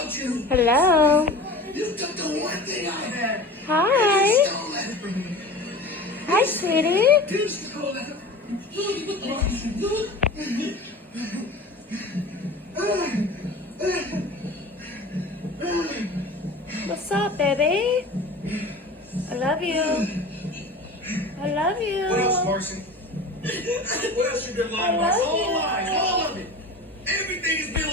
Hello. You took the one thing I had. Hi. You stole it from me. Hi, sweetie. You stole it. What's up, baby? I love you. I love you. What else, Marcy? What else you been lying about? All lies, all of it. Everything has been